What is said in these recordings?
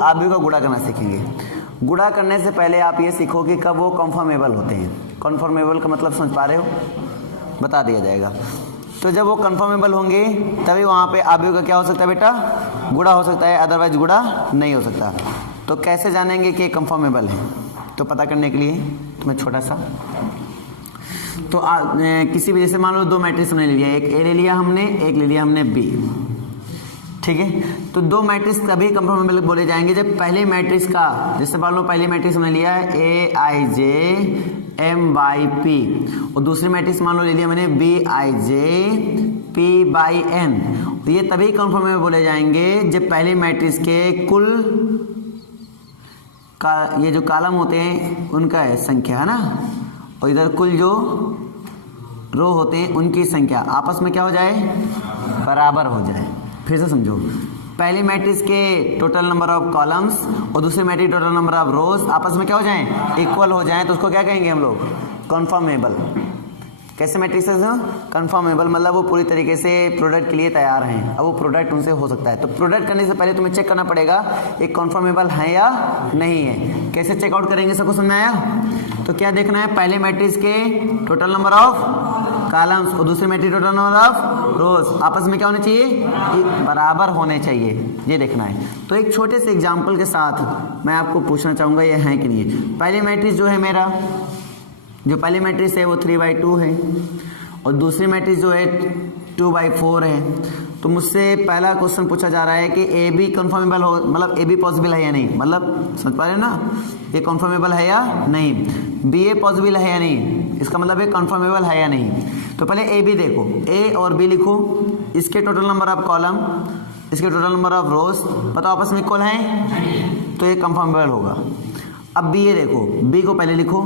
आव्यूह का गुणा करना सीखेंगे। गुणा करने से पहले आप ये सीखो कि कब वो कन्फर्मेबल होते हैं। कन्फर्मेबल का मतलब समझ पा रहे हो, बता दिया जाएगा। तो जब वो कन्फर्मेबल होंगे तभी वहाँ पे आव्यूह का क्या हो सकता है बेटा, गुणा हो सकता है, अदरवाइज गुणा नहीं हो सकता। तो कैसे जानेंगे कि कन्फर्मेबल है, तो पता करने के लिए तुम्हें छोटा सा तो किसी वजह से मान लो दो मैट्रिक्स हमने ले लिया, एक ए ले लिया हमने, एक ले लिया हमने बी, ठीक है। तो दो मैट्रिक्स तभी कंफर्मेबल बोले जाएंगे जब पहले मैट्रिक्स का, जैसे मान लो पहले मैट्रिक्स हमने लिया है A I J M by P, और दूसरी मैट्रिक्स मान लो ले लिया मैंने B I J P by N, तो ये तभी कंफर्मेबल बोले जाएंगे जब पहले मैट्रिक्स के कुल का ये जो कॉलम होते हैं उनका है संख्या, है ना, और इधर कुल जो रो होते हैं उनकी संख्या आपस में क्या हो जाए, बराबर हो जाए। फिर से समझो, पहले मैट्रिक्स के टोटल नंबर ऑफ कॉलम्स और दूसरे मैट्रिक्स टोटल नंबर ऑफ रोज आपस में क्या हो जाएं, इक्वल हो जाएं, तो उसको क्या कहेंगे हम लोग, कन्फर्मेबल। कैसे मैट्रिक्स हैं कन्फर्मेबल, मतलब वो पूरी तरीके से प्रोडक्ट के लिए तैयार हैं, अब वो प्रोडक्ट उनसे हो सकता है। तो प्रोडक्ट करने से पहले तुम्हें चेक करना पड़ेगा एक कन्फर्मेबल है या नहीं है। कैसे चेकआउट करेंगे, सबको समझ में आया? तो क्या देखना है, पहले मैट्रिक्स के टोटल नंबर ऑफ कॉलम्स और दूसरे मैट्रिक्स टोटल नंबर ऑफ रोज आपस में क्या होने चाहिए, बराबर होने चाहिए, ये देखना है। तो एक छोटे से एग्जाम्पल के साथ मैं आपको पूछना चाहूँगा ये है कि नहीं है। पहले मैट्रिक्स जो है मेरा, जो पहली मैट्रिक्स है वो 3/2 है और दूसरी मैट्रिक्स जो है 2/4 है। तो मुझसे पहला क्वेश्चन पूछा जा रहा है कि ए बी कन्फर्मेबल हो, मतलब ए बी पॉसिबल है या नहीं, मतलब समझ पा रहे हैं ना, ये कन्फर्मेबल है या नहीं। बी ए पॉसिबल है या नहीं, इसका मतलब है कन्फर्मेबल है या नहीं। तो पहले ए बी देखो, ए और बी लिखो, इसके टोटल नंबर ऑफ कॉलम, इसके टोटल नंबर ऑफ रोज बताओ आपस में इक्वल हैं, तो ये कन्फर्मेबल होगा। अब बी ए देखो, बी को पहले लिखो,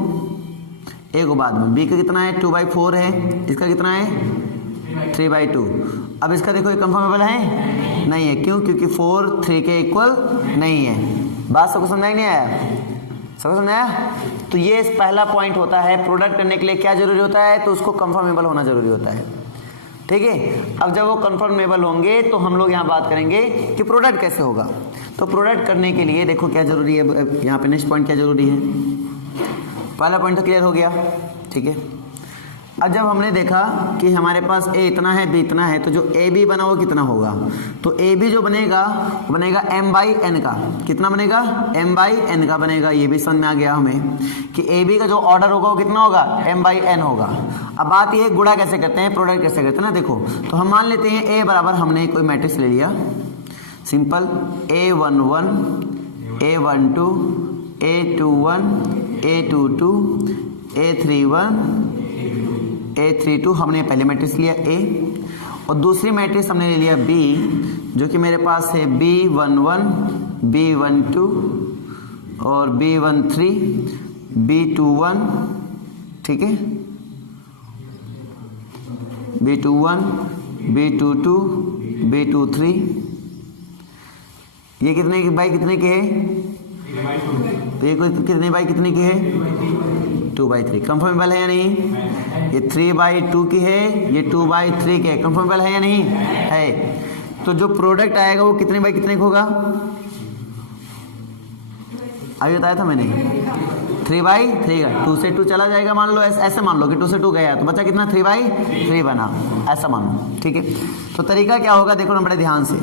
ए को बाद में। बी का कितना है 2/4 है, इसका कितना है 3/2। अब इसका देखो ये कंफर्मेबल है, नहीं है, क्यों, क्योंकि 4 3 के इक्वल नहीं है। बात सबको समझ नहीं आया, सबको समझ आया? तो ये पहला पॉइंट होता है, प्रोडक्ट करने के लिए क्या जरूरी होता है, तो उसको कंफर्मेबल होना जरूरी होता है, ठीक है। अब जब वो कंफर्मेबल होंगे तो हम लोग यहाँ बात करेंगे कि प्रोडक्ट कैसे होगा। तो प्रोडक्ट करने के लिए देखो क्या जरूरी है, यहाँ पे नेक्स्ट पॉइंट क्या जरूरी है, पहला पॉइंट तो क्लियर हो गया, ठीक है। अब जब हमने देखा कि हमारे पास ए इतना है बी इतना है, तो जो ए बी बना वो कितना होगा, तो ए बी जो बनेगा बनेगा m/n का, कितना बनेगा m/n का बनेगा। ये भी समझ में आ गया हमें कि ए बी का जो ऑर्डर होगा वो कितना होगा m/n होगा। अब बात ये गुणा कैसे करते हैं, प्रोडक्ट कैसे करते हैं ना, देखो तो हम मान लेते हैं ए बराबर, हमने कोई मैट्रिक्स ले लिया simple, A11 A12 A21 A22 A31 A32, हमने पहले मैट्रिक्स लिया A, और दूसरी मैट्रिक्स हमने ले लिया B, जो कि मेरे पास है B11 B12 और B13 B21, ठीक है, B21 B22 B23। ये कितने की बाई कितने के है, तो ये कितने बाई कितने की है 2/3। कंफर्मेबल है या नहीं, ये 3/2 की है, ये 2/3 के, कंफर्मेबल है या नहीं है। तो जो प्रोडक्ट आएगा वो कितने बाई कितने का होगा, अभी बताया था मैंने 3/3 का, 2 से 2 चला जाएगा, मान लो ऐसे मान लो कि 2 से 2 गया तो बचा कितना 3/3 बना, ऐसा मानो, ठीक है। तो तरीका क्या होगा देखो ना बड़े ध्यान से,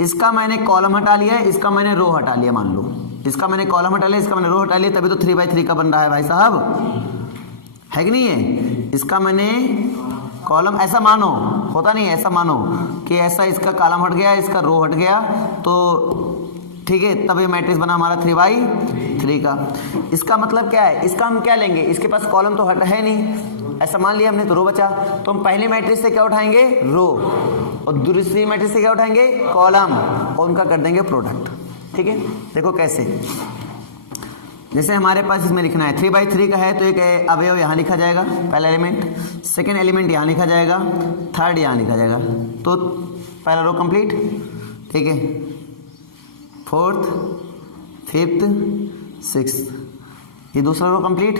इसका मैंने कॉलम हटा लिया, इसका मैंने रो हटा लिया, मान लो इसका मैंने कॉलम हटा लिया, इसका मैंने रो हटा लिया, तभी तो 3/3 का बन रहा है भाई साहब, है कि नहीं है। इसका मैंने कॉलम ऐसा मानो, होता नहीं ऐसा मानो कि ऐसा इसका कॉलम हट गया, इसका रो हट गया, तो ठीक है, तब ये मैट्रिक्स बना हमारा 3/3 का। इसका मतलब क्या है, इसका हम क्या लेंगे, इसके पास कॉलम तो हट है नहीं, ऐसा मान लिया हमने, तो रो बचा, तो हम पहले मैट्रिक्स से क्या उठाएंगे, रो, और दूसरी मैट्रिक्स से क्या उठाएंगे, कॉलम, और उनका कर देंगे प्रोडक्ट, ठीक है। देखो कैसे, जैसे हमारे पास इसमें लिखना है 3/3 का है, तो एक अवयव यहाँ लिखा जाएगा, पहला एलिमेंट, सेकेंड एलिमेंट यहाँ लिखा जाएगा, थर्ड यहाँ लिखा जाएगा, तो पहला रो कंप्लीट, ठीक है, फोर्थ फिफ्थ सिक्स्थ, ये दूसरा रो कंप्लीट,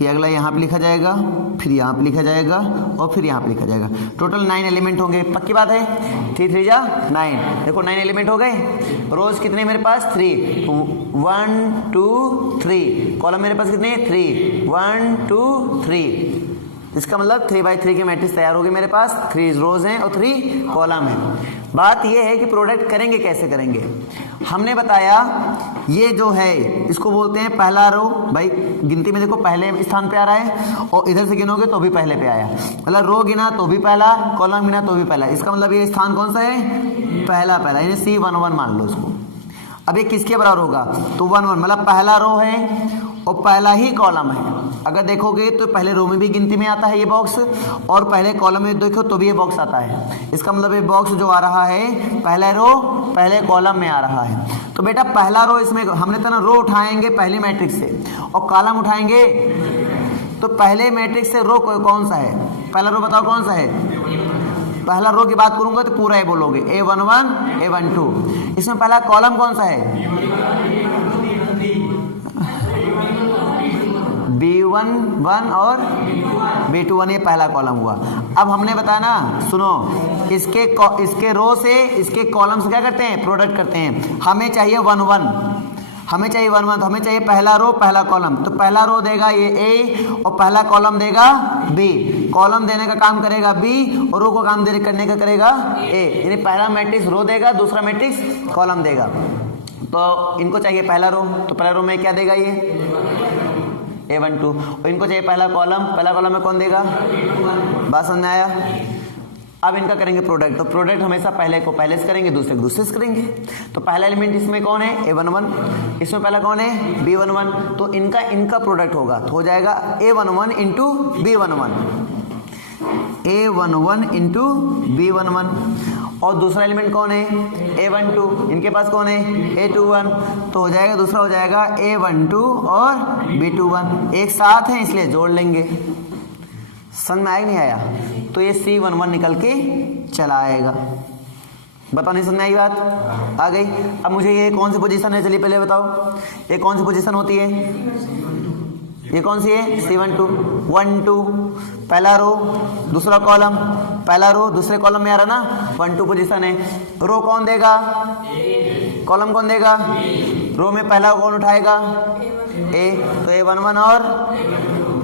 फिर अगला यहाँ पे लिखा जाएगा, फिर यहाँ पे लिखा जाएगा और फिर यहाँ पे लिखा जाएगा। टोटल 9 एलिमेंट होंगे, पक्की बात है। 3 3 जा 9, देखो 9 एलिमेंट हो गए। रोज कितने मेरे पास 3, 1 2 3। कॉलम मेरे पास कितने 3, 1 2 3। इसका मतलब 3x3 की मैट्रिक्स तैयार होगी मेरे पास। 3 रोज हैं और 3 कॉलम है। बात यह है कि प्रोडक्ट करेंगे कैसे करेंगे। हमने बताया ये जो है इसको बोलते हैं पहला रो। भाई गिनती में देखो पहले स्थान पे आ रहा है और इधर से गिनोगे तो भी पहले पे आया, मतलब रो गिना तो भी पहला, कॉलम गिना तो भी पहला। इसका मतलब ये स्थान कौन सा है, पहला पहला, यानी C11 मान लो इसको। अब ये किसके बराबर होगा, तो 1 1, मतलब पहला रो है और पहला ही कॉलम है। अगर देखोगे तो पहले रो में भी गिनती में आता है ये बॉक्स, और पहले कॉलम में देखो तो भी ये बॉक्स आता है। इसका मतलब ये बॉक्स जो आ रहा है पहले रो पहले कॉलम में आ रहा है। तो बेटा पहला रो, इसमें हमने तो ना रो उठाएंगे पहली मैट्रिक्स से और कॉलम उठाएंगे, तो पहले मैट्रिक्स से रो कौन सा है, पहला रो बताओ कौन सा है। पहला रो की बात करूंगा तो पूरा ये बोलोगे A11 A12। इसमें पहला कॉलम कौन सा है, B11 और B21, ये पहला कॉलम हुआ। अब हमने बताया ना, सुनो, इसके रो से इसके कॉलम से क्या करते हैं, प्रोडक्ट करते हैं। हमें चाहिए 1 1, हमें चाहिए 1 1, तो हमें चाहिए पहला रो पहला कॉलम। तो पहला रो देगा ये A और पहला कॉलम देगा B। कॉलम देने का काम करेगा B और रो को काम करने का करेगा A, यानी पहला मैट्रिक्स रो देगा, दूसरा मैट्रिक्स कॉलम देगा। तो इनको चाहिए पहला रो, तो पहला रो में क्या देगा ये A12, और इनको चाहिए पहला कॉलम में कौन देगा, बात समझ में आया। अब इनका करेंगे प्रोडक्ट, तो प्रोडक्ट हमेशा पहले को पहले से करेंगे, दूसरे को दूसरे से करेंगे। तो पहला एलिमेंट इसमें कौन है, A11, इसमें पहला कौन है, B11, तो इनका प्रोडक्ट होगा, तो हो जाएगा A11 into B11, A11 into B11। और दूसरा एलिमेंट कौन है, A12, इनके पास कौन है, A21, तो हो जाएगा दूसरा हो जाएगा A12 और B21, एक साथ हैं इसलिए जोड़ लेंगे। समझ में आया नहीं आया, तो ये C11 निकल के चला आएगा। बताओ नहीं समझ में आई बात, आ गई। अब मुझे ये कौन सी पोजीशन है, चलिए पहले बताओ ये कौन सी पोजीशन होती है, ये कौन सी है, C12 1 2, पहला रो दूसरा कॉलम, पहला रो दूसरे कॉलम में आ रहा ना, 1 2 पोजीशन है। रो कौन देगा, कॉलम कौन देगा, रो में पहला कौन उठाएगा A, तो A11 और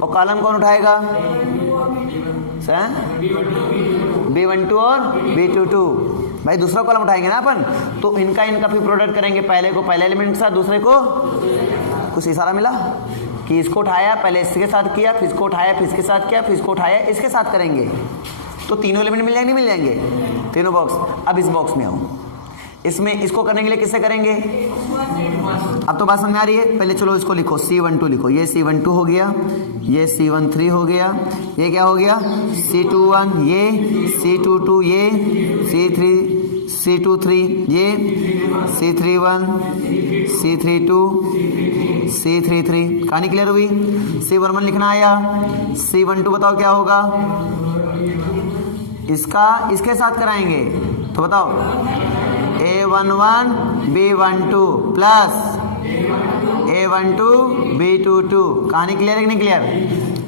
कॉलम कौन उठाएगा B12 और B22। भाई दूसरा कॉलम उठाएंगे ना अपन, तो इनका फिर प्रोडक्ट करेंगे, पहले को पहले एलिमेंट के साथ, दूसरे को, कुछ इशारा मिला कि इसको उठाया पहले इसके साथ किया, फिर इसको उठाया फिर इसके साथ किया, फिर इसको उठाया इसके साथ करेंगे, तो तीनों एलिमेंट मिल जाएंगे, नहीं मिल जाएंगे तीनों बॉक्स। अब इस बॉक्स में आओ, इसमें इसको करने के लिए किससे करेंगे, अब तो बात समझ में आ रही है। पहले चलो इसको लिखो, C12 लिखो, ये C12 हो गया, ये C13 हो गया, ये क्या हो गया C21, ये C22, ये C23, ये C31, C32, C33। कहानी क्लियर हुई। C11 लिखना आया, C12 बताओ क्या होगा, इसके साथ कराएंगे, तो बताओ A11 B12 plus A12 B22। कहानी क्लियर है कि नहीं क्लियर।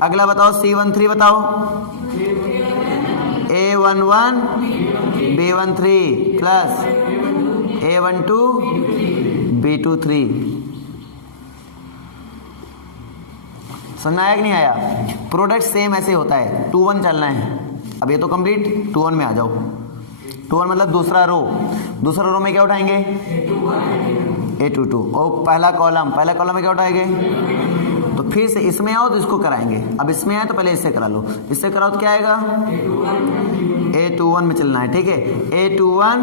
अगला बताओ C13 बताओ, A11 B13 plus A12 B23। समझ आया कि नहीं आया। प्रोडक्ट सेम ऐसे होता है, 2 1 चलना है। अब ये तो कंप्लीट, 2 1 में आ जाओ। 2 1 मतलब दूसरा रो में क्या उठाएंगे A22, और पहला कॉलम में क्या उठाएंगे, तो फिर से इसमें आओ तो इसको कराएंगे। अब इसमें आए तो पहले इससे करा लो, इससे कराओ तो क्या आएगा, A21 में चलना है, ठीक है। A21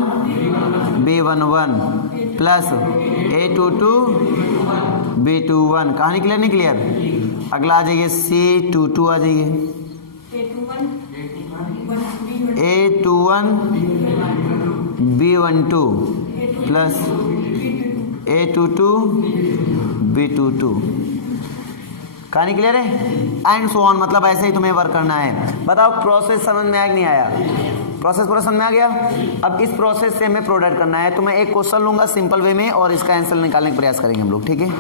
B11 plus A22 B21। कहानी क्लियर नहीं क्लियर। अगला आ जाइए C22, आ जाइए A21 B12 plus A22 B22। कहानी क्लियर है। एंड सो ऑन, मतलब ऐसे ही तुम्हें वर्क करना है। बताओ प्रोसेस समझ में आया कि नहीं आया, प्रोसेस पूरा समझ में आ गया। अब इस प्रोसेस से हमें प्रोडक्ट करना है, तो मैं एक क्वेश्चन लूंगा सिंपल वे में और इसका आंसर निकालने का प्रयास करेंगे हम लोग, ठीक है।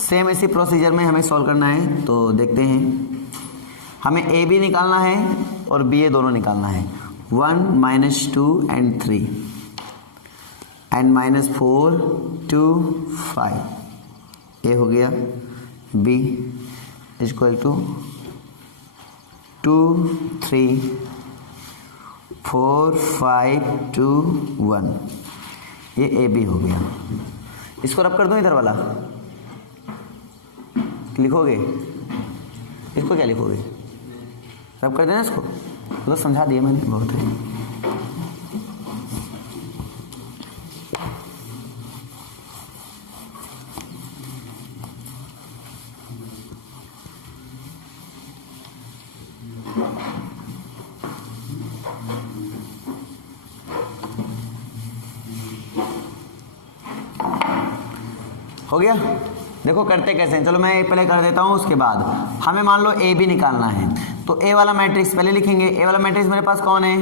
सेम इसी प्रोसीजर में हमें सॉल्व करना है, तो देखते हैं। हमें ए बी निकालना है और बी ए दोनों निकालना है। 1 - 2 and 3 and -4 2 5 ए हो गया। बी इक्वल टू 2 3 4 5 2 1, ये ए बी हो गया। इसको रब कर दूं इधर वाला, लिखोगे इसको, क्या लिखोगे? रब कर देना इसको, तो समझा दिया मैंने, बहुत है। हो गया। देखो करते कैसे हैं, चलो मैं पहले कर देता हूँ, उसके बाद हमें मान लो ए बी निकालना है, तो ए वाला मैट्रिक्स पहले लिखेंगे। ए वाला मैट्रिक्स मेरे पास कौन है,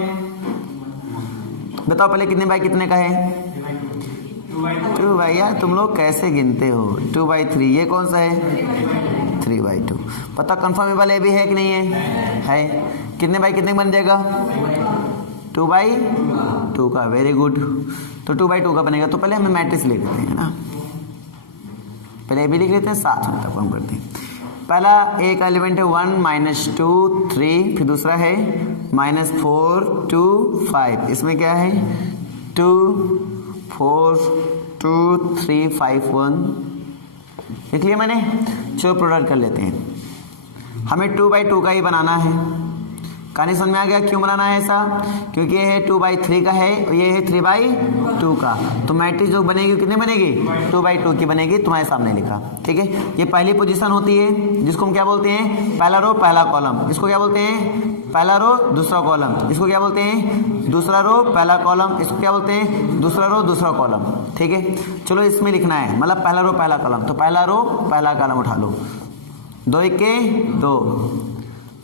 बताओ पहले, कितने बाई कितने का है? 2 बाई। यार तुम लोग कैसे गिनते हो? 2/3। ये कौन सा है? 3/2। पता कंफर्मेबल ए बी है कि नहीं है? कितने बाई कितने बन जाएगा? 2/2 का। Very good. तो 2/2 का बनेगा। तो पहले हमें मैट्रिक्स लिख लेते हैं ना, पहले ए बी लिख लेते हैं, साथ में तब हम करते हैं। पहला एक एलिमेंट है 1 - 2 3, फिर दूसरा है -4 2 5। इसमें क्या है? 2 4 2 3 5 1 लिख लिया मैंने। चलो प्रोडक्ट कर लेते हैं। हमें 2/2 का ही बनाना है। कहानी समझ में आ गया क्यों बनाना है ऐसा? क्योंकि ये है 2/3 का है और ये है 3/2 का। तो मैट्रिक्स जो बनेगी कितने बनेगी? 2/2 की बनेगी। तुम्हारे सामने लिखा, ठीक है। ये पहली पोजीशन होती है, जिसको हम क्या बोलते हैं? पहला रो पहला कॉलम। इसको क्या बोलते हैं? पहला रो दूसरा कॉलम। इसको क्या बोलते हैं? दूसरा रो पहला कॉलम। इसको क्या बोलते हैं? दूसरा रो दूसरा कॉलम, ठीक है। चलो इसमें लिखना है, मतलब पहला रो पहला कॉलम। तो पहला रो पहला कॉलम उठा लो। 2 × 1 2,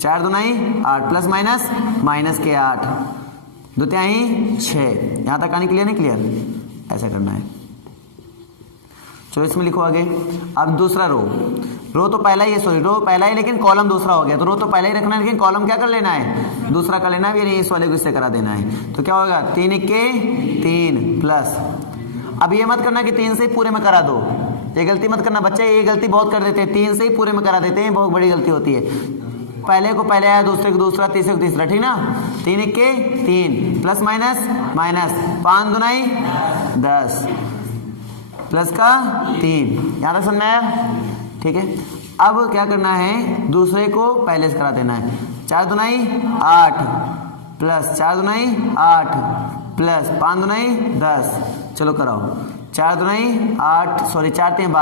4 × 2 = 8, प्लस माइनस माइनस के 8, 2 × 6। यहाँ तक कहानी क्लियर नहीं? क्लियर, ऐसा करना है। चलो इसमें लिखो आगे। अब दूसरा रो तो पहला ही है, सॉरी रो पहला ही, लेकिन कॉलम दूसरा हो गया। तो रो तो पहला ही रखना है, लेकिन कॉलम क्या कर लेना है? दूसरा कर लेना है। ये नहीं, इस वाले को इससे करा देना है। तो क्या होगा? 3 × 3 प्लस। अब ये मत करना कि 3 से ही पूरे में करा दो, ये गलती मत करना बच्चे, ये गलती बहुत कर देते हैं। 3 से ही पूरे में करा देते हैं, बहुत बड़ी गलती होती है। पहले को पहले आया, दूसरे को दूसरा, तीसरे को तीसरा, ठीक ना। 3 × 3 प्लस माइनस माइनस, 5 × 2 = 10 प्लस का 3। यहाँ तक समझ में आया? ठीक है। अब क्या करना है? दूसरे को पहले से करा देना है। 4 × 2 = 8 प्लस 4 × 2 = 8 प्लस 5 × 2 = 10। चलो कराओ। 4 × 2 = 8, सॉरी 4 × 3 =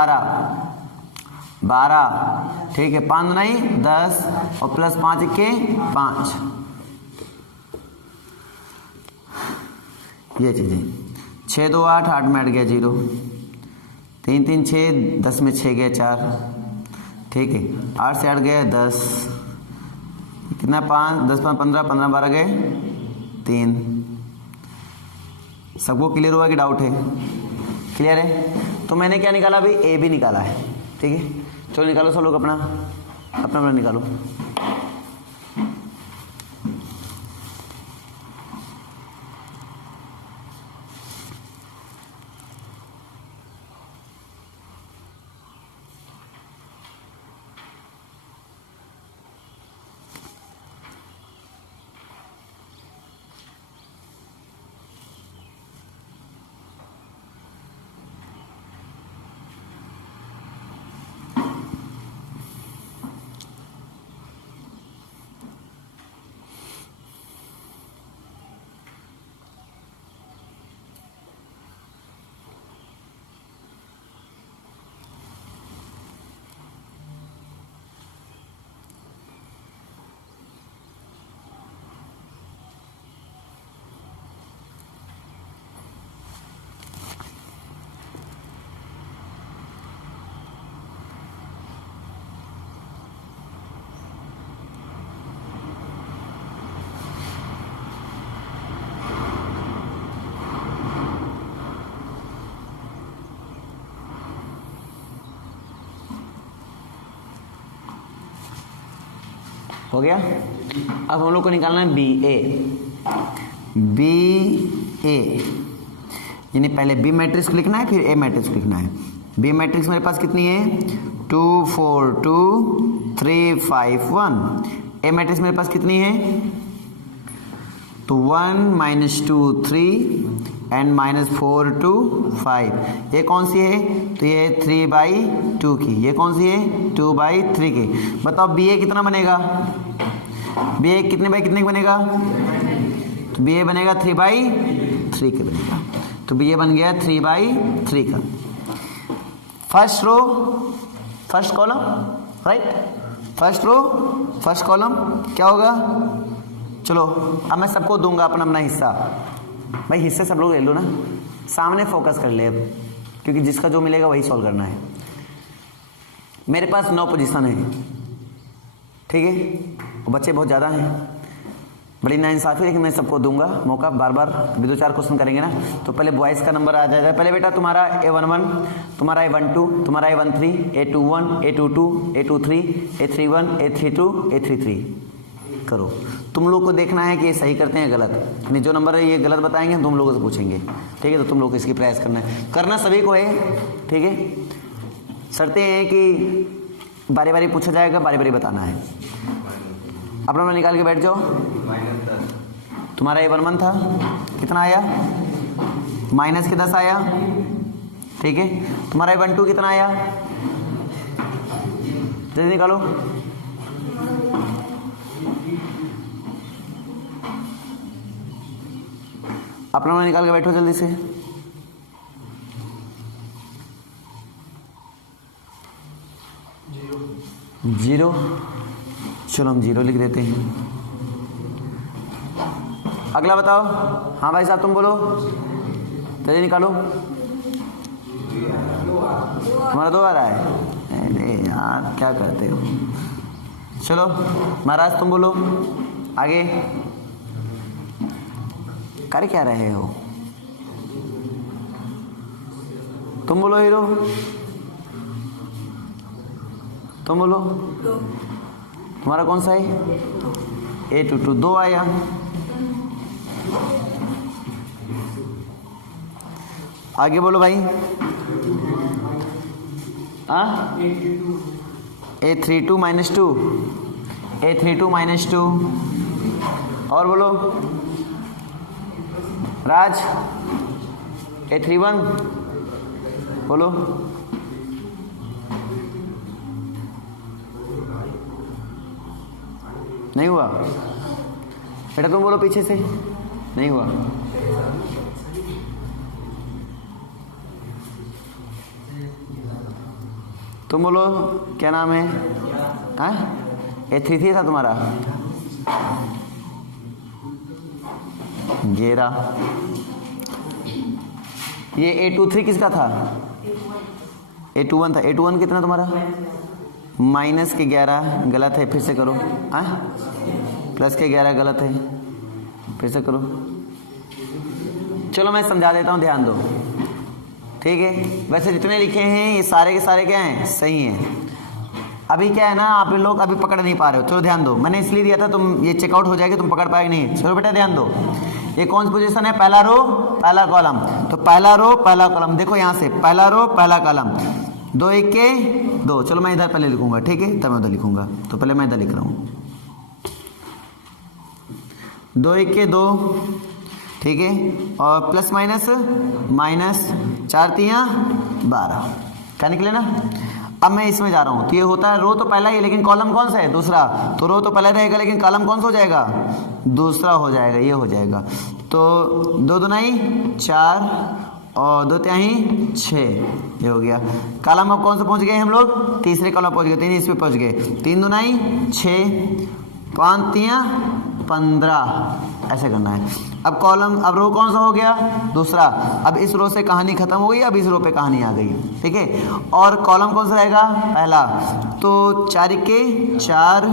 12, ठीक है। 5 × 2 = 10 और प्लस 5 × 5, ये चीजें। 6 × 2 = 8, 8 में 8 गया 0, 3 × 3 = 6, 10 में 6 गया 4, ठीक है। 8 से 8 गया 10, कितना 5, 10 5 15, 15 12 गए 3। सबको क्लियर हुआ कि डाउट है? क्लियर है। तो मैंने क्या निकाला अभी? ए बी निकाला है, ठीक है। चलो निकालो सब लोग अपना अपना निकालो। हो गया। अब हम लोग को निकालना है बी ए, यानी पहले बी मैट्रिक्स को लिखना है फिर ए मैट्रिक्स को लिखना है। बी मैट्रिक्स मेरे पास कितनी है 2 4 2 3 5 1। ए मैट्रिक्स मेरे पास कितनी है तो 1 -2 3 एंड -4 2 5। ये कौन सी है तो ये 3/2 की। ये कौन सी है 2/3 की। बताओ बी ए कितना बनेगा। बी ए कितने बाई कितने का बनेगा तो बी ए बनेगा 3/3 का बनेगा। तो बी ए बन गया 3/3 का। First row first column right, first row first column क्या होगा। चलो अब मैं सबको दूंगा अपना अपना हिस्सा। भाई हिस्से सब लोग ले लो ना, सामने फोकस कर ले अब, क्योंकि जिसका जो मिलेगा वही सॉल्व करना है। मेरे पास 9 पोजीशन है, ठीक है। बच्चे बहुत ज़्यादा हैं, बड़ी नाइंसाफ़ी है, लेकिन मैं सबको दूंगा मौका। बार बार अभी 2-4 क्वेश्चन करेंगे ना। तो पहले बॉयज़ का नंबर आ जाएगा। पहले बेटा तुम्हारा A11, तुम्हारा A12, तुम्हारा A13, A21, A22, A23, A31, A32, A33 करो। तुम लोग को देखना है कि ये सही करते हैं गलत, नहीं जो नंबर है ये गलत बताएंगे हम तुम लोगों से पूछेंगे, ठीक है। तो तुम लोग को इसकी प्रयास करना सभी को है, ठीक है। शर्तें हैं कि बारी बारी पूछा जाएगा, बारी बारी बताना है। अपना निकाल के बैठ जाओ। तुम्हारा A11 था, कितना आया माइनस के 10 आया, ठीक है। तुम्हारा A12 कितना आया जल्दी निकालो। अपना निकाल के बैठो जल्दी से। जीरो, चलो हम 0 लिख देते हैं। अगला बताओ। हाँ भाई साहब तुम बोलो, जल्दी निकालो। तुम्हारा 2 आ रहा है, अरे यार क्या करते हो। चलो महाराज तुम बोलो आगे, कर क्या रहे हो तुम बोलो हीरो, तुम बोलो। तुम्हारा कौन सा है A22, 2 आया। आगे बोलो भाई। A32 -2, A32 -2 और बोलो राज। A31 बोलो। नहीं हुआ बेटा, तुम बोलो पीछे से। नहीं हुआ। तुम बोलो क्या नाम है। A33 था तुम्हारा, गेरा। ये A23 किसका था A21 था। A21 कितना तुम्हारा माइनस के 11 गलत है, फिर से करो। प्लस के 11 गलत है, फिर से करो। चलो मैं समझा देता हूँ, ध्यान दो, ठीक है। वैसे जितने लिखे हैं ये सारे के सारे क्या हैं सही हैं। अभी क्या है ना, आप लोग अभी पकड़ नहीं पा रहे हो। चलो ध्यान दो, मैंने इसलिए दिया था तुम ये चेकआउट हो जाएगी, तुम पकड़ पाएंगे नहीं। चलो बेटा ध्यान दो, ये कौन सी पोजीशन है, पहला रो पहला कॉलम। तो पहला रो पहला कॉलम, देखो यहाँ से पहला रो पहला कॉलम, 2 1 के 2। चलो मैं इधर पहले लिखूंगा, ठीक है, तब मैं उधर लिखूंगा। तो पहले मैं इधर लिख रहा हूँ 2 1 के 2, ठीक है। और प्लस माइनस माइनस 4 3 12 क्या निकले ना। अब मैं इसमें जा रहा हूँ, तो ये होता है रो तो पहला ही, लेकिन कॉलम कौन सा है दूसरा। तो रो तो पहला रहेगा, लेकिन कॉलम कौन सा हो जाएगा दूसरा हो जाएगा, ये हो जाएगा। तो 2 दूनी 4 और 2 तिहाई 6, ये हो गया। कॉलम अब कौन सा पहुँच गए हम लोग, तीसरे कॉलम पहुँच गए, 3 इसमें पहुँच गए। 3 दूनी 6, 5 3 15, ऐसे करना है। अब कॉलम, अब रो कौन सा हो गया दूसरा। अब इस रो से कहानी खत्म हो गई, अब इस रो पे कहानी आ गई, ठीक है। और कॉलम कौन सा रहेगा पहला। तो 4 के 4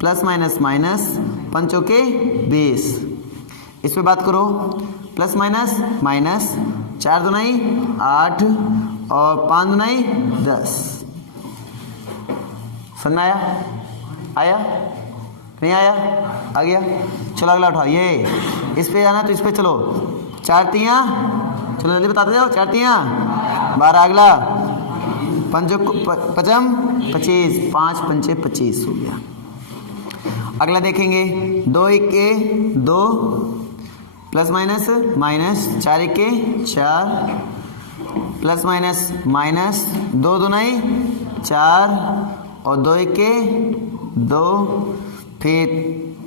प्लस माइनस माइनस 5 के 20, इस पे बात करो। प्लस माइनस माइनस 4 दूनी 8 और 5 दूनी 10। समझ आया नहीं आया? आ गया। चलो अगला उठाओ, ये इस पे जाना तो इस पे चलो। 4 तियां, चलो जल्दी बताते जाओ। 4 तियां 12, अगला पचम 25, 5 पंचे 25 हो गया। अगला देखेंगे 2 इक्के 2 प्लस माइनस माइनस 4 इक्के 4 प्लस माइनस माइनस 2 दूनाई 4 और 2 इक्के 2, फिर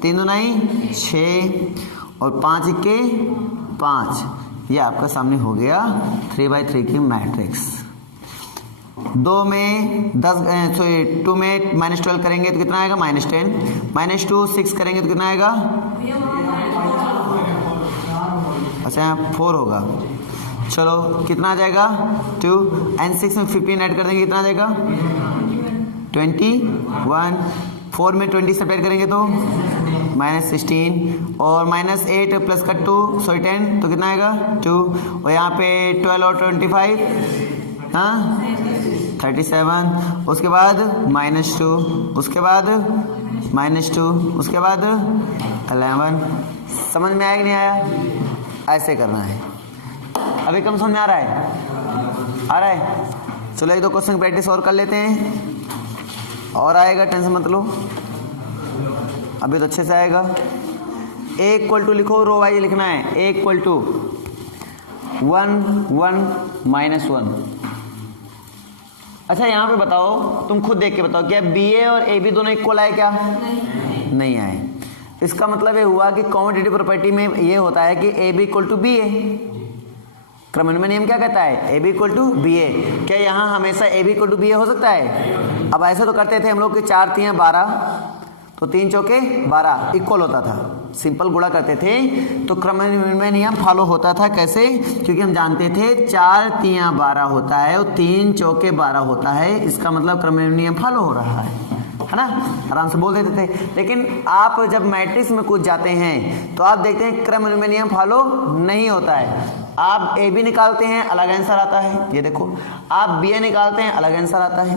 3 दूनाई 6 और 5 इक्के 5। ये आपका सामने हो गया 3x3 की मैट्रिक्स। 2 में 2 में -12 करेंगे तो कितना आएगा? -10। -2 6 करेंगे तो कितना आएगा? अच्छा 4 होगा। चलो कितना आ जाएगा? 2 एंड 6 में 15 ऐड कर देंगे, कितना आ जाएगा? 21। 4 में 20 सेपरेट करेंगे तो -16 और -8 प्लस का 10 तो कितना आएगा? 2 और यहाँ पे 12 और 25 हाँ 37। उसके बाद -2, उसके बाद -2, उसके बाद 11। समझ में आया कि नहीं आया? ऐसे करना है। अभी कम समझ में आ रहा है? आ रहा है? चलो 1-2 क्वेश्चन प्रैक्टिस और कर लेते हैं, और आएगा, टेंशन मत लो, अभी तो अच्छे से आएगा। A = लिखो, रो वाइज लिखना है। A = 1 1 -1। अच्छा यहाँ पे बताओ, तुम खुद देख के बताओ, क्या BA और AB दोनों इक्वल आए क्या? नहीं आए। इसका मतलब ये हुआ कि कॉमोटेटिव प्रॉपर्टी में ये होता है कि AB = BA। क्रमनिर्णय नियम क्या कहता है? AB = BA। क्या यहाँ हमेशा AB = BA हो सकता है? अब ऐसा तो करते थे हम लोग कि 4 तियां 12 तो 3 चौके 12 इक्वल होता था, सिंपल गुणा करते थे, तो क्रमनिर्णय नियम फॉलो होता था। कैसे? क्योंकि हम जानते थे 4 तियां 12 होता है और 3 चौके 12 होता है, इसका मतलब क्रमनिर्णय नियम फॉलो हो रहा है ना? आराम से बोल देते थे। लेकिन आप जब मैट्रिक्स में कूद जाते हैं तो आप देखते हैं क्रमनिर्णय नियम फॉलो नहीं होता है। आप AB निकालते हैं, अलग आंसर आता है। ये देखो, आप BA निकालते हैं, अलग आंसर आता है।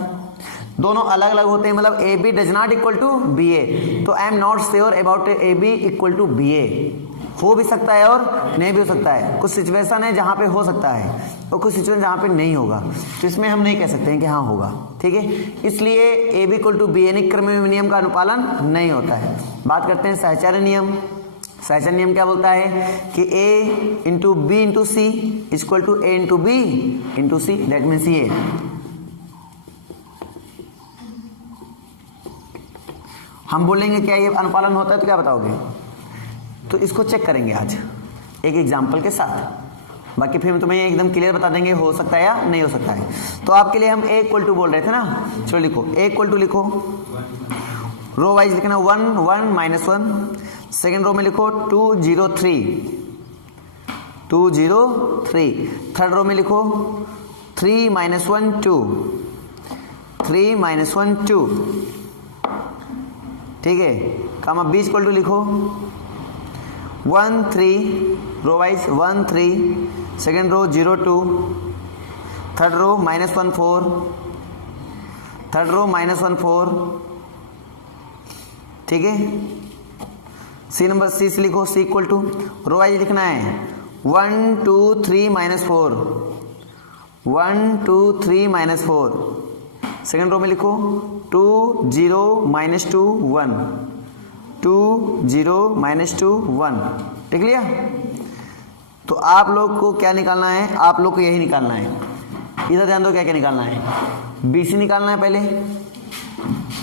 दोनों अलग अलग होते हैं, मतलब AB does not equal to BA। तो I am not sure about AB = BA। हो भी सकता है और नहीं भी हो सकता है। कुछ सिचुएशन है जहाँ पे हो सकता है और कुछ सिचुएशन जहाँ पे नहीं होगा, तो इसमें हम नहीं कह सकते हैं कि हाँ होगा। ठीक है, इसलिए AB = BA यानी क्रमनिर्णय नियम का अनुपालन नहीं होता है। बात करते हैं सहचार्य नियम। सहचार्य नियम क्या बोलता है कि A × B × C = A × B × C। That means ये हम बोलेंगे क्या ये अनुपालन होता है तो क्या बताओगे? तो इसको चेक करेंगे आज एक एग्जाम्पल के साथ। बाकी फिर हम तुम्हें एकदम क्लियर बता देंगे हो सकता है या नहीं हो सकता है। तो आपके लिए हम A = बोल रहे थे ना, चलो लिखो A = लिखो, रो वाइज लिखना 1 1 -1। सेकेंड रो में लिखो 2 0 3 2 0 3। थर्ड रो में लिखो 3 -1 2 3 -1 2। ठीक है, कामा B = लिखो 1 3 row wise 1 3। Second row 0 2। Third row -1 4। Third row -1 4। ठीक है, C नंबर C से लिखो C = रो वाइज लिखना है 1 2 3 -4 1 2 3 -4। सेकेंड रो में लिखो 2 0 -2 1 2 0 -2 1। ठीक लिया? तो आप लोग को क्या निकालना है? आप लोग को यही निकालना है। इधर ध्यान दो, क्या क्या निकालना है? BC निकालना है, पहले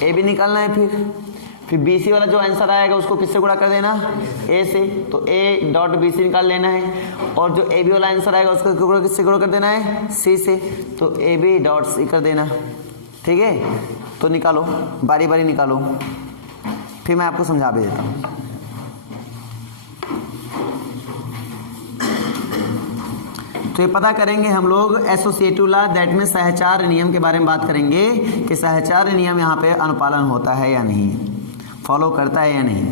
AB निकालना है, फिर BC वाला जो आंसर आएगा उसको किससे गुणा कर देना? A से। तो A.BC निकाल लेना है, और जो AB वाला आंसर आएगा उसको किससे गुणा कर देना है? C से। तो AB.C कर देना। ठीक है, तो निकालो, बारी बारी निकालो, फिर मैं आपको समझा भी देता हूँ। तो ये पता करेंगे हम लोग एसोसिएटिव लॉ, दैट में सहचार्य नियम के बारे में बात करेंगे कि सहचार्य नियम यहाँ पे अनुपालन होता है या नहीं, फॉलो करता है या नहीं।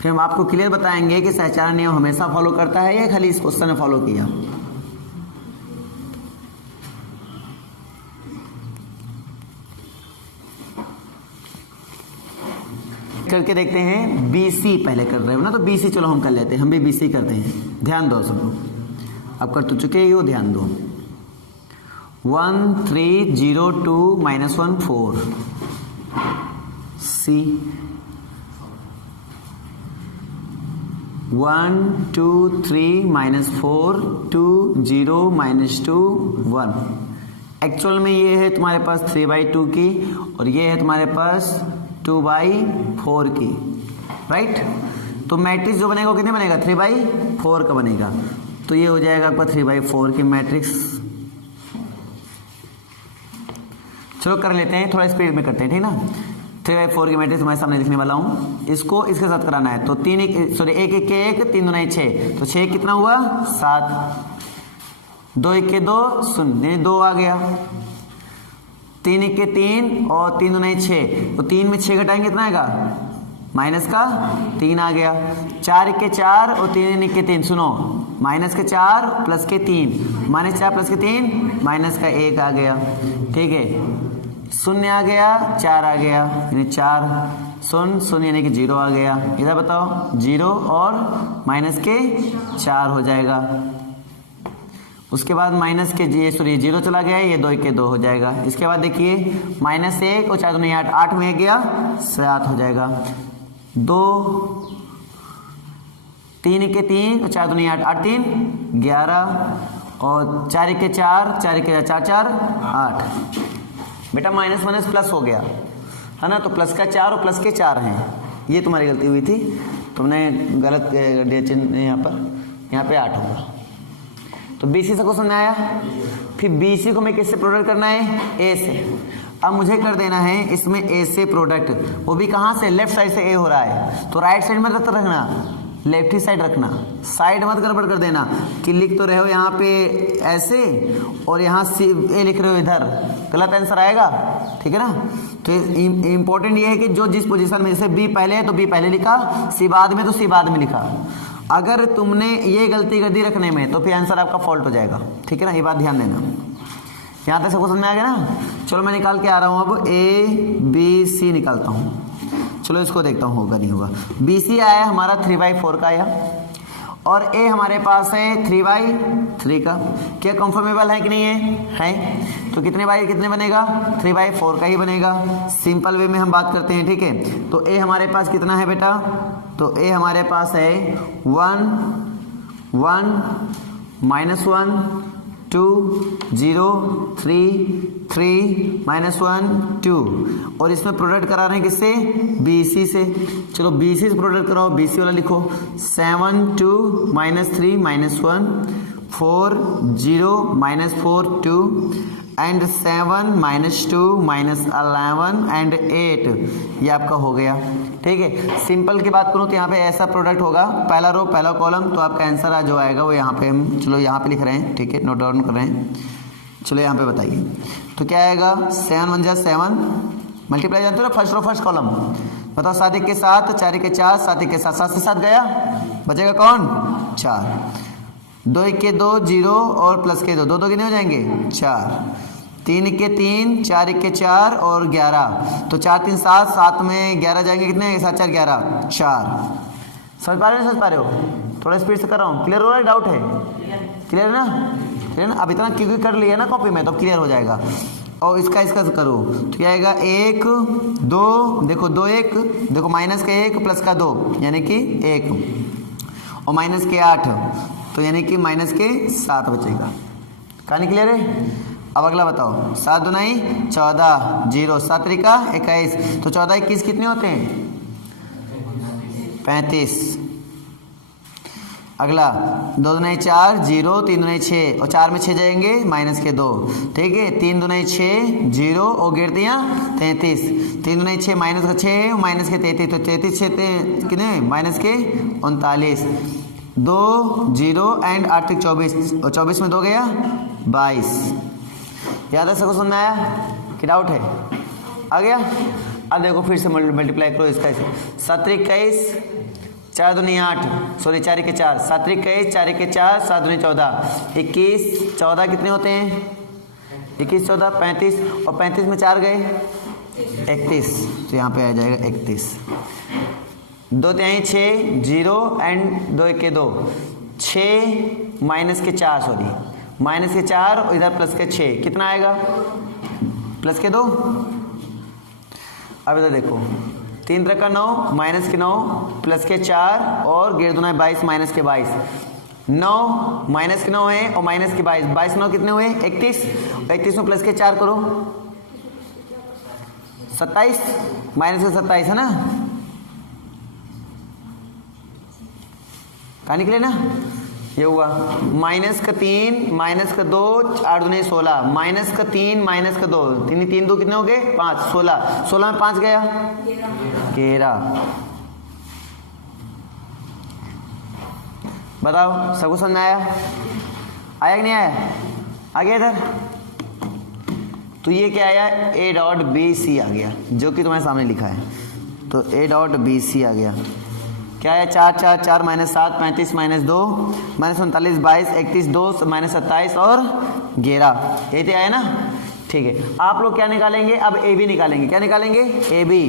फिर हम आपको क्लियर बताएंगे कि सहचार्य नियम हमेशा फॉलो करता है या खाली इस क्वेश्चन ने फॉलो किया। करके देखते हैं। BC पहले कर रहे हो ना, तो BC चलो हम कर लेते हैं, हम भी BC करते हैं। ध्यान दो सब लोग, अब कर तो चुके ही हो, ध्यान दो। 1 3 0 2 -1 4 C 1 2 3 -4 2 0 -2 1। एक्चुअल में ये है तुम्हारे पास 3/2 की, और ये है तुम्हारे पास 2/4 की, राइट। तो मैट्रिक्स जो बनेगा वो कितने बनेगा, 3/4 का बनेगा। तो ये हो जाएगा आपका 3/4 की मैट्रिक्स। चलो कर लेते हैं, थोड़ा स्पीड में करते हैं, ठीक ना। 3/4 की मैट्रिक्स तुम्हारे सामने लिखने वाला हूँ, इसको इसके साथ कराना है। तो 1 1 के 1 3 दूना 6, तो 6 कितना हुआ 7, 2 1 के 2 0, 2 आ गया। 3 1 के 3 और 3 दूना 6, तो 3 में 6 घटाएंगे कितना आएगा, माइनस का 3 आ गया। 4 1 के 4 और 3 1 के 3, सुनो, माइनस के 4 प्लस के 3, -4 प्लस के 3 माइनस का 1 आ गया, ठीक है। 0 आ गया, 4 आ गया, यानी 4 0 0 यानी कि 0 आ गया। इधर बताओ 0 और माइनस के 4 हो जाएगा। उसके बाद माइनस के 0 चला गया, ये 2 1 के 2 हो जाएगा। इसके बाद देखिए -1 और 4 दूनी 8, 8 में 1 गया 7 हो जाएगा। 2 3 1 के 3 और 4 दूनी 8, 8 3 11 और 4 1 के 4, 4 1 के 4 4 8। बेटा माइनस माइनस प्लस हो गया है ना, तो प्लस का 4 और प्लस के 4 हैं, ये तुम्हारी गलती हुई थी, तुमने गलत चिन्ह यहाँ पे 8 होगा। तो BC से क्वेश्चन आया। फिर BC को मैं किससे प्रोडक्ट करना है, A से। अब मुझे कर देना है इसमें A से प्रोडक्ट, वो भी कहाँ से, लेफ्ट साइड से A हो रहा है, तो राइट साइड में रखना, लेफ्ट ही साइड रखना, साइड मत गड़बड़ कर देना कि लिख तो रहे हो यहाँ पे ऐसे और यहाँ A लिख रहे हो इधर, गलत आंसर आएगा, ठीक है ना। तो इम्पोर्टेंट ये है कि जो जिस पोजीशन में, जैसे B पहले है तो B पहले लिखा, C बाद में तो C बाद में लिखा। अगर तुमने ये गलती कर दी रखने में तो फिर आंसर आपका फॉल्ट हो जाएगा, ठीक है ना, ये बात ध्यान देना। यहाँ तक सबको समझ में आ गया ना। चलो मैं निकाल के आ रहा हूँ, अब ABC निकालता हूँ। चलो इसको देखता हूँ होगा नहीं होगा। BC आया हमारा 3/4 का आया, और A हमारे पास है 3/3 का। क्या कंफर्मेबल है कि नहीं है? तो कितने बाई कितने बनेगा, 3/4 का ही बनेगा। सिंपल वे में हम बात करते हैं, ठीक है। तो A हमारे पास कितना है बेटा, तो A हमारे पास है 1 1 -1 2 0 3 3 -1 2, और इसमें प्रोडक्ट करा रहे हैं किससे, BC से। चलो BC से प्रोडक्ट कराओ, BC वाला लिखो। 7 2 -3 -1 4 0 -4 2 एंड 7 -2 -11 एंड 8, ये आपका हो गया, ठीक है। सिंपल की बात करूँ तो यहाँ पे ऐसा प्रोडक्ट होगा, पहला रो पहला कॉलम, तो आपका आंसर जो आएगा वो यहाँ पे हम, चलो यहाँ पे लिख रहे हैं, ठीक है, नोट डाउन कर रहे हैं। चलो यहाँ पे बताइए तो क्या आएगा, 7 1 7 मल्टीप्लाई, जानते हो ना, फर्स्ट रो फर्स्ट कॉलम। बताओ 7 1 के 7 4 1 के 4 7 1 के 7, 7 से 7 गया, बचेगा कौन 4। 2 1 के 2 0 और प्लस के 2, 2 2 कितने हो जाएंगे 4। 3 1 के 3 4 1 के 4 और 11, तो 4 3 7, 7 में 11 जाएंगे, कितने 7 4 11 4। समझ पा रहे हो, समझ पा रहे हो, थोड़ा स्पीड से कर रहा हूँ, क्लियर हो रहा है, डाउट है, क्लियर है ना, क्लियर ना। अब इतना क्योंकि कर लिया ना कॉपी में, तो क्लियर हो जाएगा। और इसका करो तो क्या आएगा, 1 2, देखो 2 1, देखो माइनस का 1 प्लस का 2 यानी कि 1, और माइनस के 8 तो यानी कि माइनस के 7 बचेगा। कहानी क्लियर है। अब अगला बताओ, 7 दूनाई 14 0 7 त्रिका 21, तो 14 21 कितने होते हैं 35। अगला 2 दूनाई 4 0 3 दूनाई 6 और 4 में 6 जाएंगे माइनस के 2, ठीक है। 3 दूनाई 6 0 और गिरतियाँ 33, 3 दूनाई 6 माइनस का 6 माइनस के 33, तो 33 6 कितने माइनस के 39, 2 0 एंड 8 तक 24, और 24 में 2 गया 22। याद है सबको समझ में आया कि डाउट है, आ गया। अब देखो फिर से मल्टीप्लाई करो इसका, 7 21 4 दूनी 8, सॉरी 4 1 4, 7 21 4 1 4 7 दूनी 14, 21 14 कितने होते हैं 21 14 35, और 35 में 4 गए 31, तो यहाँ पे आ जाएगा 31। 2 तिहाई 6, 0 एंड 2 1 2, 6 माइनस के 4, सॉरी माइनस के 4 और इधर प्लस के 6, कितना आएगा? प्लस के 2। अब इधर देखो 3 3 का 9, माइनस के 9, प्लस के 4 और गेड़ दूना 22 माइनस के 22, 9 माइनस के 9 है और माइनस के 22, 22 9 कितने हुए? 31, 31 में प्लस के 4 करो 27, माइनस के 27 है ना, कहाँ निकले ना, ये हुआ माइनस का 3 माइनस का 2, 8 दूनी 16, माइनस का 3 माइनस का 2, 3 3 2 कितने हो गए? 5, 16, 16 में 5 गया 11। बताओ सबको समझ में आया कि नहीं आया? आ गया इधर? तो ये क्या आया? A डॉट बी सी आ गया, जो कि तुम्हारे सामने लिखा है। तो A डॉट बी सी आ गया, क्या है? 4 4 4 माइनस 7, 35 माइनस 2, माइनस 39, 22, 31, 2 माइनस 27 और 11, ये तो आया ना। ठीक है, आप लोग क्या निकालेंगे? अब ए बी निकालेंगे। क्या निकालेंगे? ए बी,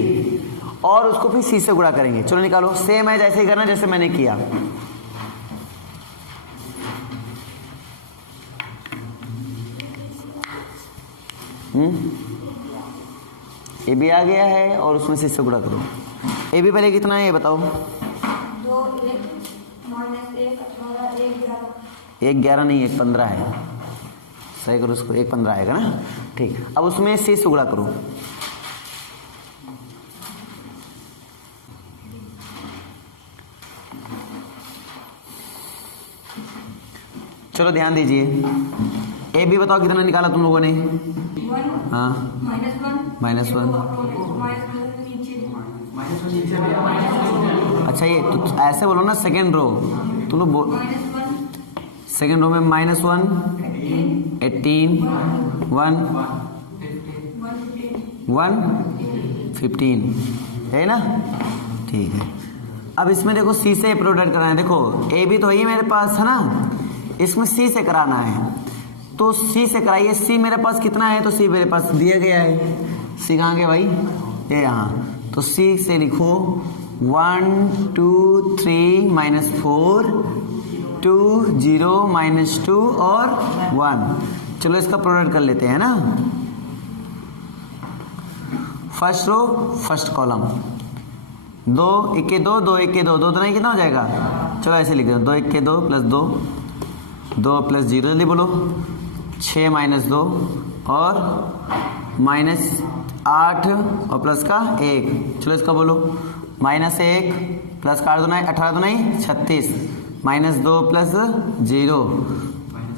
और उसको फिर सी से गुणा करेंगे। चलो निकालो, सेम है जैसे ही करना जैसे मैंने किया। ए बी आ गया है और उसमें सी से गुणा करो। ए बी पहले कितना है ये बताओ? 1 11 नहीं, 1 15 है। सही करो उसको, 1 15 आएगा ना। ठीक, अब उसमें सी से गुणा करो। चलो ध्यान दीजिए, ए बी बताओ कितना निकाला तुम लोगों ने? हाँ -1। अच्छा ये तो ऐसे बोलो ना, सेकेंड रो तुम लोग सेकेंड रो में -1 18 1 1 15 है ना। ठीक है, अब इसमें देखो सी से प्रोडक्ट कराना है। देखो ए बी तो है मेरे पास है ना, इसमें सी से कराना है तो सी से कराइए। सी मेरे पास कितना है? तो सी मेरे पास दिया गया है। सी कहाँ गया भाई? ये यहाँ। तो सी से लिखो 1 2 3 -4 2 0 -2 और 1। चलो इसका प्रोडक्ट कर लेते हैं ना। फर्स्ट रो फर्स्ट कॉलम, 2 1 2 2 1 2 2 तो नहीं, कितना हो जाएगा? चलो ऐसे लिख दो, 2 1 2 प्लस 2 2 प्लस 0, जल्दी बोलो। 6 - 2 और -8 और प्लस का 1। चलो इसका बोलो, -1 प्लस का 8 दूना 18 दूना 36, -2 प्लस 0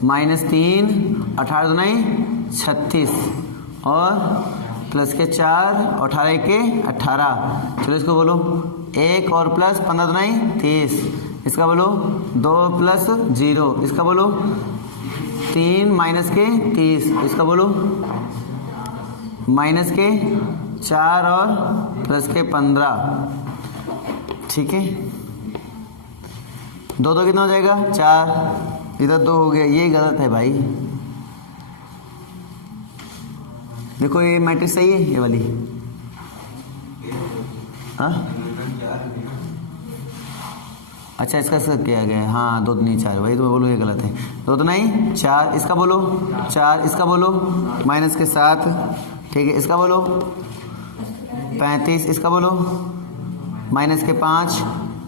-3 18 दूना 36 और प्लस के 4 और 18 के 18। चलो इसको बोलो 1 और प्लस 15 दूना 30, इसका बोलो 2 प्लस 0, इसका बोलो 3 माइनस के 30, इसका बोलो माइनस के 4 और प्लस के 15। ठीक है, 2 2 कितना हो जाएगा? 4, इधर 2 हो गया। ये गलत है भाई, देखो ये मैट्रिक्स सही है ये वाली। हाँ अच्छा, इसका सब किया गया है। हाँ 2 नहीं 4, वही तो मैं बोलूँ ये गलत है। 2 तो नहीं 4, इसका बोलो 4, इसका बोलो माइनस के 7। ठीक है, इसका बोलो 35, इसका बोलो माइनस के 5,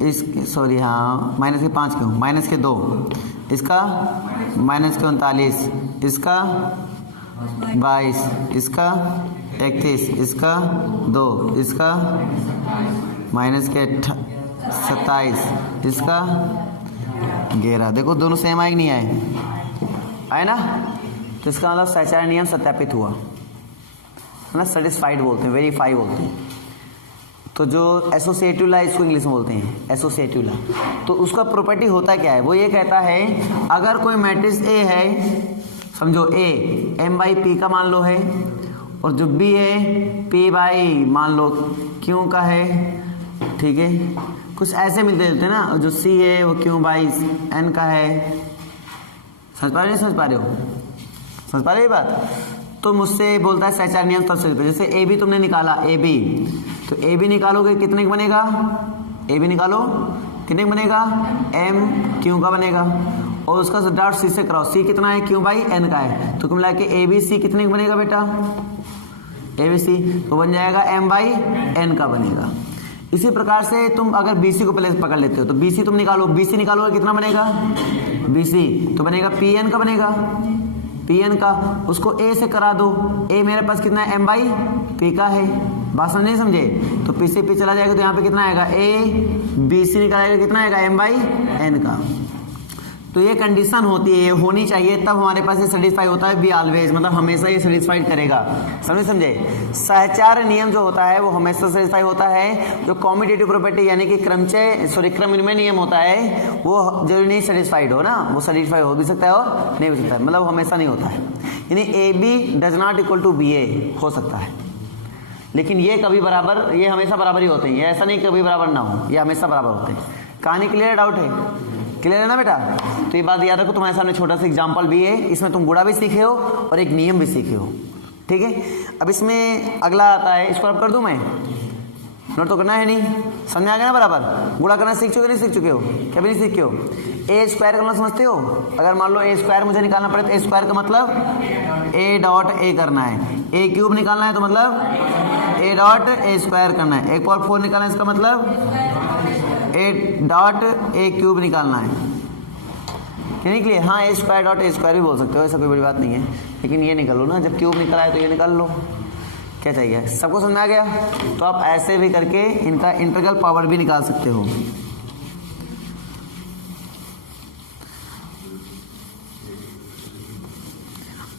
इस सॉरी हाँ माइनस के 5 क्यों, माइनस के 2, इसका माइनस के 39, इसका 22, इसका 31, इसका 2, इसका माइनस के 27, इसका 11। देखो दोनों सेम आए कि नहीं आए? आए ना। तो इसका मतलब सैचार्य नियम सत्यापित हुआ है ना, सेटिस्फाइड बोलते हैं, वेरीफाई बोलते हैं। तो जो एसोसिएटिव ला इसको इंग्लिश में बोलते हैं एसोसिएटिव ला। तो उसका प्रॉपर्टी होता क्या है? वो ये कहता है अगर कोई मैट्रिक्स ए है, समझो ए m/p का मान लो है, और जो b है p/, मान लो क्यों का है। ठीक है, कुछ ऐसे मिलते जुलते हैं ना, और जो c है वो q/n का है। समझ पा रहे हो? समझ पा रहे हो? समझ पा रहे हो ये बात? तो मुझसे बोलता है सैचार्य नियम तब से, जैसे ए बी तुमने निकाला, ए बी तो ए बी निकालोगे कितने का बनेगा, ए बी निकालो कितने का बनेगा, एम क्यू का बनेगा, और उसका डॉट सी से क्रॉस, सी कितना है, क्यू बाई एन का है, तो कुल मिला के ए बी सी कितने का बनेगा बेटा, ए बी सी तो बन जाएगा एम बाई एन का बनेगा। इसी प्रकार से तुम अगर बी सी को पहले पकड़ लेते हो तो बी सी तुम निकालो, बी सी निकालोगे कितना बनेगा, बी सी तो बनेगा पी एन का बनेगा, पी एन का, उसको ए से करा दो, ए मेरे पास कितना है, एम बाई पी का है, बात समझ नहीं समझे, तो पी से पी चला जाएगा तो यहाँ पे कितना आएगा, ए बी सी निकालेगा कितना आएगा, एम बाई एन का। तो ये कंडीशन होती है, ये होनी चाहिए, तब हमारे पास ये सेटिस्फाई होता है, बी ऑलवेज, मतलब हमेशा ये सेटिस्फाइड करेगा, समझे। सहचार नियम जो होता है वो हमेशा सेटिस्फाई होता है, जो कॉम्यूटेटिव प्रॉपर्टी यानी कि क्रमविनिमय नियम होता है वो जरूरी नहीं सेटिस्फाइड हो ना, वो सेटिस्फाई हो भी सकता है और नहीं हो सकता है, मतलब हमेशा नहीं होता है, यानी A B does not equal to B A हो सकता है, लेकिन ये कभी बराबर, ये हमेशा बराबर ही होते हैं, ये ऐसा नहीं कभी बराबर ना हो, ये हमेशा बराबर होते हैं। कहानी क्लियर, डाउट है, क्लियर है ना बेटा। तो ये बात याद रखो, तुम्हारे सामने छोटा सा एग्जांपल भी है, इसमें तुम गुणा भी सीखे हो और एक नियम भी सीखे हो, ठीक है। अब इसमें अगला आता है, इसको अब कर दूं मैं, नोट तो करना है नहीं, समझ आ गया ना बराबर, गुणा करना सीख चुके नहीं सीख चुके हो, क्या भी नहीं सीखे हो, ए स्क्वायर करना समझते हो, अगर मान लो ए स्क्वायर मुझे निकालना पड़े तो ए स्क्वायर का मतलब ए डॉट ए करना है, ए क्यूब निकालना है तो मतलब ए डॉट ए स्क्वायर करना है, 1/4 निकालना है इसका मतलब ए डॉट ए क्यूब निकालना है, क्या निकले, हाँ ए स्क्वायर डॉट ए स्क्वायर भी बोल सकते हो, ऐसा कोई बड़ी बात नहीं है, लेकिन ये निकालो ना, जब क्यूब निकला है तो ये निकाल लो, क्या चाहिए, सबको समझ में आ गया। तो आप ऐसे भी करके इनका इंटीग्रल पावर भी निकाल सकते हो।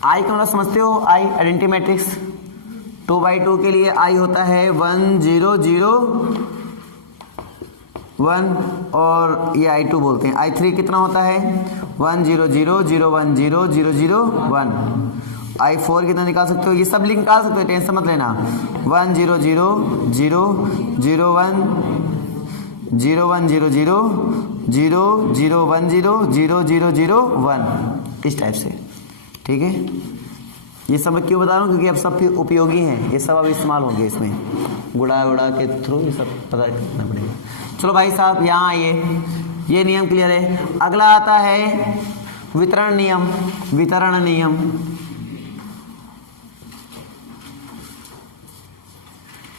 आई का मतलब समझते हो, आई आइडेंटिटी मैट्रिक्स, 2/2 के लिए आई होता है 1 0 0 1 और ये I2 बोलते हैं। I3 कितना होता है 1 0 0 0 1 0 0 0 1। I4 कितना निकाल सकते हो, ये सब लिंक निकाल सकते हो, टेंशन मत लेना, 1 0 0 0 0 1 0 1 0 0 0 0 1 0 0 0 0 1, इस टाइप से, ठीक है। ये सब मैं क्यों बता रहा हूँ, क्योंकि अब सब उपयोगी हैं, ये सब अब इस्तेमाल होंगे इसमें, गुणा के थ्रू ये सब पता करना पड़ेगा। चलो भाई साहब यहाँ आइए, ये नियम क्लियर है। अगला आता है वितरण नियम, वितरण नियम,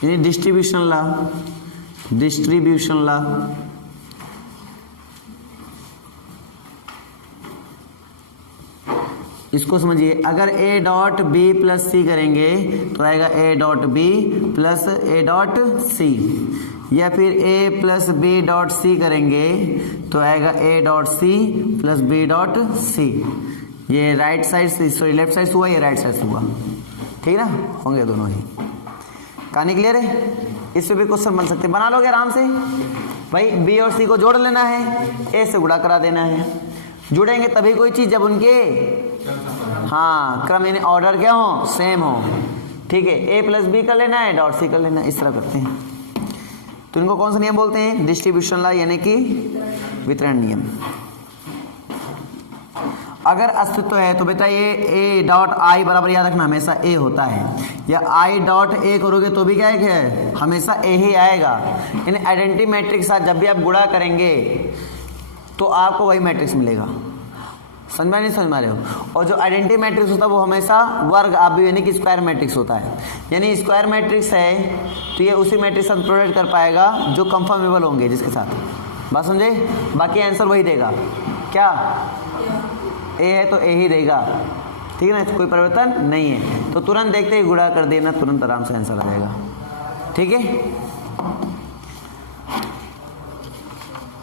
ये डिस्ट्रीब्यूशन लॉ, डिस्ट्रीब्यूशन लॉ, इसको समझिए, अगर a dot B plus C करेंगे तो आएगा a dot B plus a dot C, या फिर a plus B dot C करेंगे तो आएगा a dot C plus B dot C. ये राइट साइड से, सॉरी लेफ्ट साइड से हुआ, ये राइट साइड से हुआ, ठीक ना, होंगे दोनों ही। कहानी क्लियर है, इस पे भी क्वेश्चन बन सकते हैं, बना लोगे आराम से भाई। b और c को जोड़ लेना है, a से गुणा करा देना है, जुड़ेंगे तभी कोई चीज जब उनके हाँ क्रम यानी ऑर्डर क्या हो, सेम हो, ठीक है। a प्लस बी कर लेना है, डॉट सी कर लेना है, इस तरह करते हैं। तो इनको कौन सा नियम बोलते हैं, डिस्ट्रीब्यूशन लॉ यानी कि वितरण नियम। अगर अस्तित्व है तो बेटा ये a डॉट आई बराबर याद रखना हमेशा a होता है, या i डॉट a करोगे तो भी क्या है, हमेशा a ही आएगा। यानी आइडेंटिटी मैट्रिक्स के साथ जब भी आप गुणा करेंगे तो आपको वही मैट्रिक्स मिलेगा, समझ में नहीं समझ में रहे हो। और जो आइडेंटिटी मैट्रिक्स होता है वो हमेशा वर्ग आप भी यानी कि स्क्वायर मैट्रिक्स होता है, यानी स्क्वायर मैट्रिक्स है तो ये उसी मैट्रिक्स से प्रोवाइड कर पाएगा जो कंफर्मेबल होंगे जिसके साथ, बात समझे। बाकी आंसर वही देगा, क्या ए है तो ए ही देगा, ठीक है ना, कोई परिवर्तन नहीं है। तो तुरंत देखते ही गुणा कर देना, तुरंत आराम से आंसर आ जाएगा, ठीक है।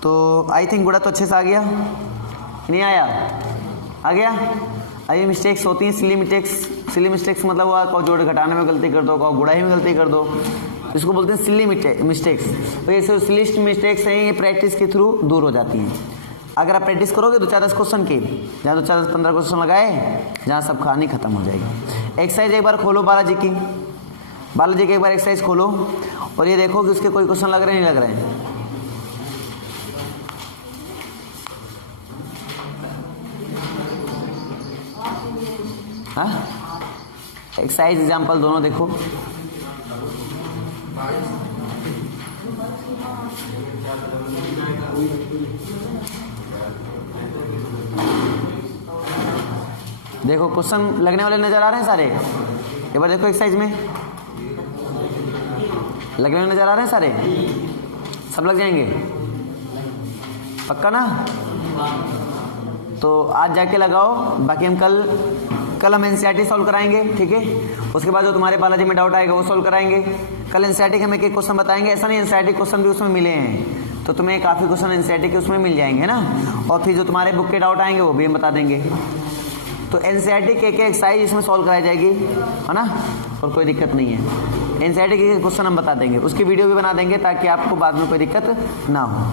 तो आई थिंक गुणा तो अच्छे से आ गया, नहीं आया, आ गया। अभी मिस्टेक्स होती हैं, सिली मिस्टेक्स मतलब वो को जोड़ घटाने में गलती कर दो, को गुणाई में गलती कर दो, इसको बोलते हैं सिली मिस्टेक्स। तो ये सिली मिस्टेक्स हैं, ये प्रैक्टिस के थ्रू दूर हो जाती हैं। अगर आप प्रैक्टिस करोगे 2-4-10 क्वेश्चन की, जहाँ 2-4-15 क्वेश्चन लगाए, जहाँ सब कहानी खत्म हो जाएगी। एक्सरसाइज एक बार खोलो बालाजी की एक बार एक्सरसाइज खोलो और ये देखो कि उसके कोई क्वेश्चन लग रहे नहीं लग रहे हैं। एक्सरसाइज एग्जाम्पल दोनों देखो। देखो क्वेश्चन लगने वाले नजर आ रहे हैं सारे, एक बार देखो एक्सरसाइज में लगने वाले नजर आ रहे हैं सारे, सब लग जाएंगे पक्का ना? तो आज जाके लगाओ, बाकी हम कल हम एनसीईआरटी सॉल्व कराएंगे, ठीक है? उसके बाद जो तुम्हारे बालाजी में डाउट आएगा वो सॉल्व कराएंगे। कल एनसीईआरटी के हम एक क्वेश्चन बताएंगे, ऐसा नहीं एनसीईआरटी क्वेश्चन भी उसमें मिले हैं, तो तुम्हें काफी क्वेश्चन एनसीईआरटी के उसमें मिल जाएंगे ना, और फिर जो तुम्हारे बुक के डाउट आएंगे वो भी हम बता देंगे। तो एनसीईआरटी के एक्सरसाइज इसमें सॉल्व कराई जाएगी, है ना, और कोई दिक्कत नहीं है। एनसीईआरटी के क्वेश्चन हम बता देंगे, उसकी वीडियो भी बना देंगे ताकि आपको बाद में कोई दिक्कत ना हो।